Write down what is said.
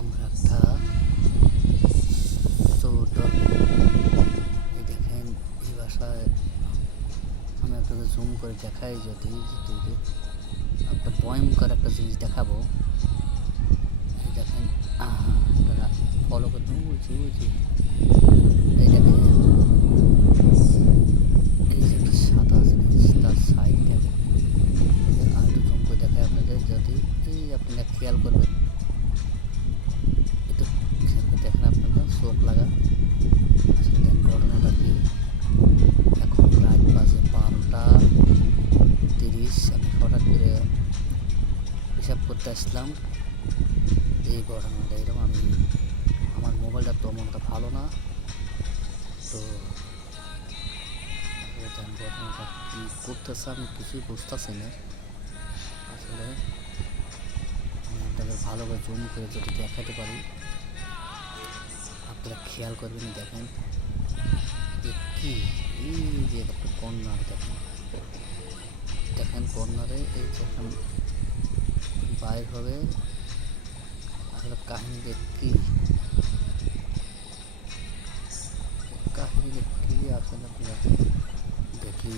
আমরা একটা সুন্দর এই দেখেন এই বাসায় আমি আপনাকে জুম করে দেখাই যদি একটা ভয়ঙ্কর একটা জিনিস দেখাবো। এই দেখেন আপনারা ফলো করতে বলছি এই দেখেন এই যে একটা সাদা জিনিস তার সাইড দেখেন আর একটু জুম করে দেখাই আপনাদের যদি এই আপনারা খেয়াল করবেন একটু দেখেন আপনারা চোখ লাগা আসলে ঘটনাটা কি। এখন রাত বাজে 12:30 আমি হঠাৎ করে হিসাব করতে আসলাম এই ঘটনাটা এরকম। আমি আমার মোবাইলটা তেমনটা ভালো না তো ঘটনাটা কী করতেছে আমি কিছুই বুঝতেছি না আসলে। আমি আপনাদের ভালো করে জুম করে যদি দেখাতে পারি আপনারা খেয়াল করবেন। দেখেন যে কি এই যে একটা কর্নার দেখেন কর্নারে এই যখন বাইর হবে আসলে কাহিনীটা কি আসলে আপনারা দেখি